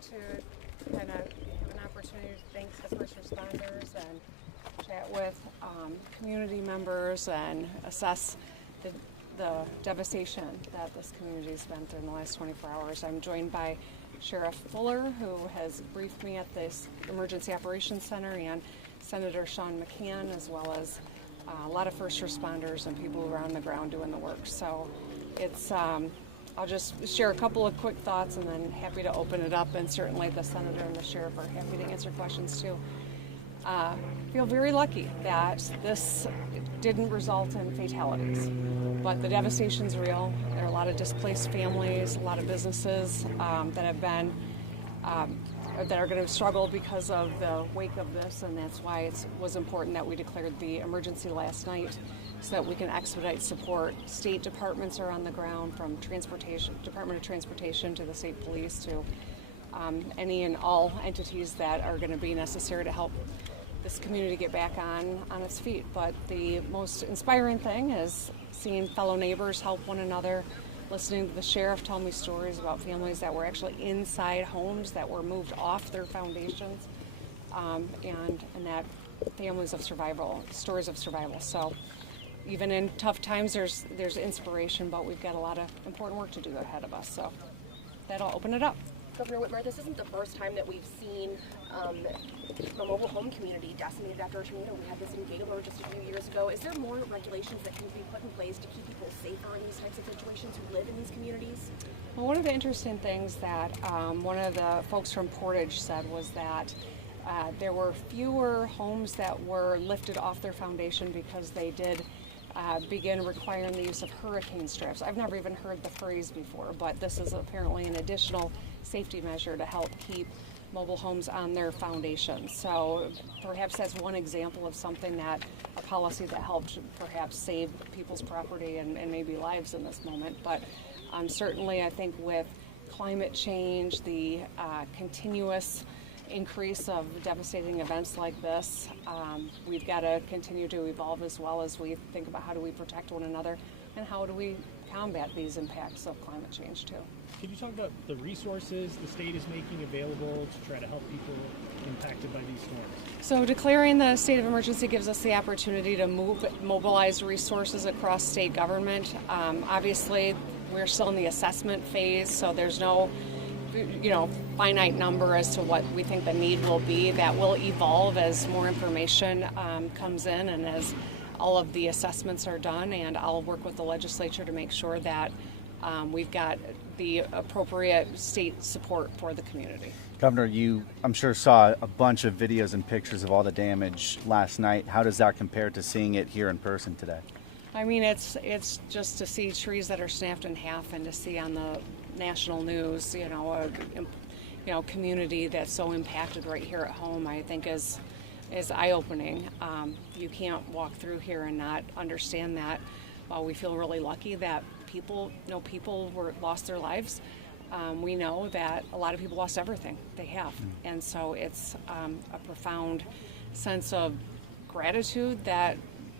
to kind of have an opportunity to thank the first responders and chat with community members and assess the devastation that this community's been through in the last 24 hours. I'm joined by Sheriff Fuller, who has briefed me at this Emergency Operations Center, and Senator Sean McCann, as well as a lot of first responders and people who are on the ground doing the work. So it's, I'll just share a couple of quick thoughts and then happy to open it up, and certainly the Senator and the Sheriff are happy to answer questions too. Feel very lucky that this didn't result in fatalities, but the devastation's real. There are a lot of displaced families, a lot of businesses that have been that are going to struggle because of the wake of this, and that's why it was important that we declared the emergency last night so that we can expedite support. State departments are on the ground, from Department of Transportation to the state police to any and all entities that are going to be necessary to help this community get back on its feet. But the most inspiring thing is seeing fellow neighbors help one another, listening to the sheriff tell me stories about families that were actually inside homes that were moved off their foundations, and that families of survival, stories of survival. So even in tough times, there's inspiration, but we've got a lot of important work to do ahead of us. So that'll open it up. Governor Whitmer, this isn't the first time that we've seen a mobile home community decimated after a tornado. We had this in Gaylord just a few years ago. Is there more regulations that can be put in place to keep people safer in these types of situations who live in these communities? Well, one of the interesting things that one of the folks from Portage said was that there were fewer homes that were lifted off their foundation because they did begin requiring the use of hurricane strips. I've never even heard the phrase before, but this is apparently an additional safety measure to help keep mobile homes on their foundation. So perhaps that's one example of something that, a policy that helped perhaps save people's property and maybe lives in this moment. But certainly I think with climate change, the continuous increase of devastating events like this, we've got to continue to evolve as well as we think about how do we protect one another and how do we combat these impacts of climate change too. Can you talk about the resources the state is making available to try to help people impacted by these storms? So declaring the state of emergency gives us the opportunity to mobilize resources across state government. Obviously, we're still in the assessment phase, so there's no finite number as to what we think the need will be. That will evolve as more information comes in and as all of the assessments are done, and I'll work with the legislature to make sure that we've got the appropriate state support for the community. Governor, you, I'm sure, saw a bunch of videos and pictures of all the damage last night. How does that compare to seeing it here in person today? I mean, it's just to see trees that are snapped in half and to see on the national news, a community that's so impacted right here at home, I think is eye-opening. You can't walk through here and not understand that. While we feel really lucky that people lost their lives, we know that a lot of people lost everything they have. And so it's a profound sense of gratitude that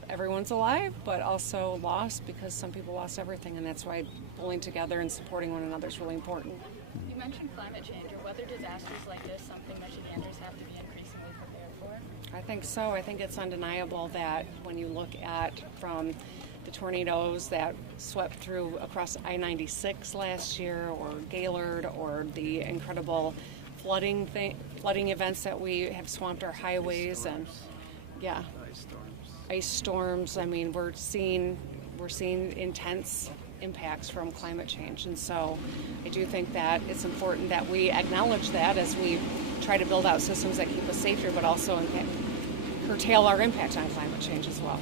everyone's alive, but also lost because some people lost everything, and that's why pulling together and supporting one another is really important. You mentioned climate change. Are weather disasters like this something Michiganders have to be increasingly prepared for? I think so. I think it's undeniable that when you look at from the tornadoes that swept through across I-96 last year, or Gaylord, or the incredible flooding events that we have swamped our highways, and ice storms. I mean, we're seeing intense impacts from climate change, and so I do think that it's important that we acknowledge that as we try to build out systems that keep us safer, but also curtail our impact on climate change as well.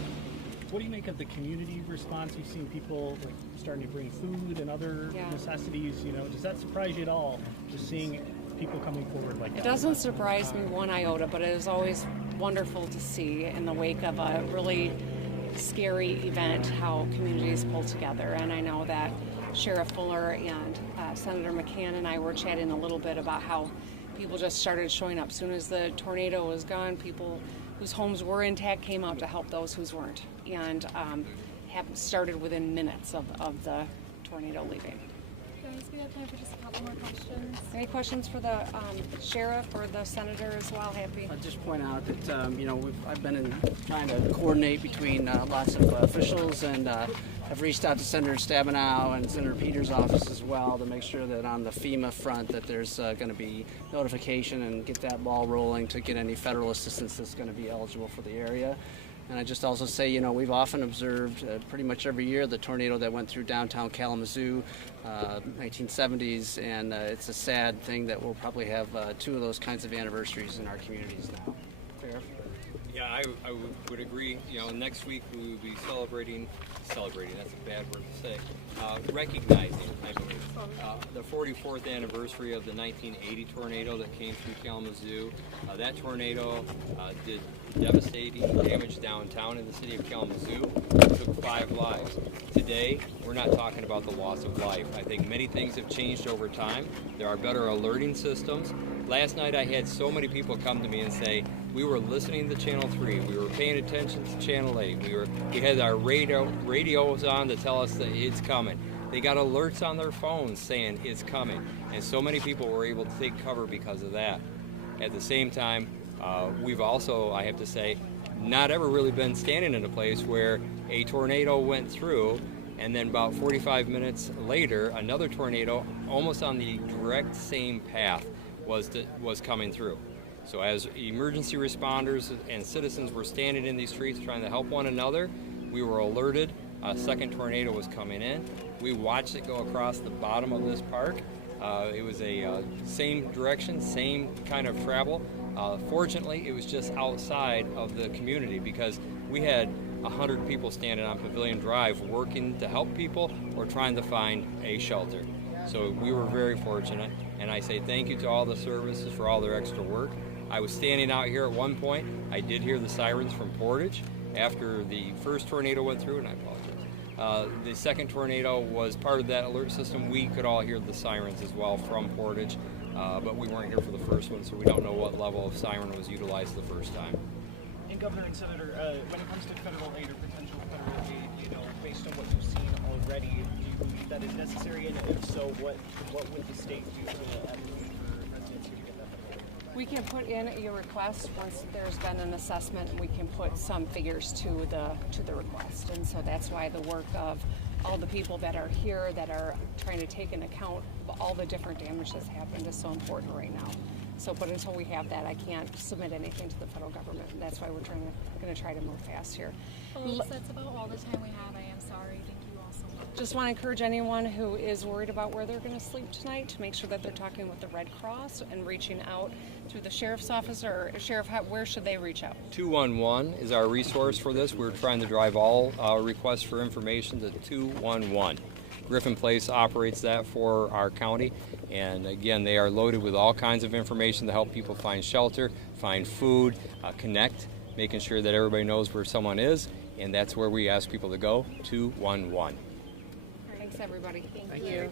What do you make of the community response? You've seen people starting to bring food and other necessities. Does that surprise you at all? Just seeing people coming forward like that? It doesn't surprise me one iota, but it is always wonderful to see in the wake of a really scary event how communities pull together. And I know that Sheriff Fuller and Senator McCann and I were chatting a little bit about how people just started showing up. As soon as the tornado was gone, people whose homes were intact came out to help those whose weren't, and started within minutes of the tornado leaving. Guys, we have time for just a couple more questions. questions? Any questions for the sheriff or the senator as well? Happy. I'll just point out that I've been trying to coordinate between lots of officials, and I've reached out to Senator Stabenow and Senator Peters' office as well to make sure that on the FEMA front that there's going to be notification and get that ball rolling to get any federal assistance that's going to be eligible for the area. And I just also say, we've often observed pretty much every year the tornado that went through downtown Kalamazoo, 1970s, and it's a sad thing that we'll probably have 2 of those kinds of anniversaries in our communities now. Fair? Yeah, I would agree. Next week we will be celebrating, that's a bad word to say, recognizing, I believe, the 44th anniversary of the 1980 tornado that came through Kalamazoo. That tornado did devastating damage downtown in the city of Kalamazoo. It took 5 lives. Today, we're not talking about the loss of life. I think many things have changed over time. There are better alerting systems. Last night I had so many people come to me and say, we were listening to Channel 3, we were paying attention to Channel 8, we had our radios on to tell us that it's coming. They got alerts on their phones saying it's coming, and so many people were able to take cover because of that. At the same time, we've also, I have to say, not ever really been standing in a place where a tornado went through and then about 45 minutes later, another tornado almost on the direct same path was coming through. So as emergency responders and citizens were standing in these streets trying to help one another, we were alerted a second tornado was coming in. We watched it go across the bottom of this park. It was a same direction, same kind of travel. Fortunately, it was just outside of the community because we had 100 people standing on Pavilion Drive working to help people or trying to find a shelter. So we were very fortunate, and I say thank you to all the services for all their extra work. I was standing out here at one point. I did hear the sirens from Portage after the first tornado went through, and I apologize. The second tornado was part of that alert system. We could all hear the sirens as well from Portage, but we weren't here for the first one, so we don't know what level of siren was utilized the first time. And Governor and Senator, when it comes to federal aid or potential federal aid, based on what you've seen already, do you believe that is necessary? And if so, what would the state do to advocate for residents to get that federal aid? We can put in your request once there's been an assessment, and we can put some figures to the request. And so that's why the work of all the people that are here that are trying to take into account all the different damage that's happened is so important right now. So, but until we have that, I can't submit anything to the federal government. And that's why we're going to try to move fast here. Folks, that's about all the time we have. I am sorry. Thank you all so much. Just want to encourage anyone who is worried about where they're going to sleep tonight to make sure that they're talking with the Red Cross and reaching out through the sheriff's office or sheriff. Where should they reach out? 211 is our resource for this. We're trying to drive all requests for information to 211. Griffin Place operates that for our county, and again, they are loaded with all kinds of information to help people find shelter, find food, connect, making sure that everybody knows where someone is, and that's where we ask people to go, 211. Thanks, everybody. Thank you.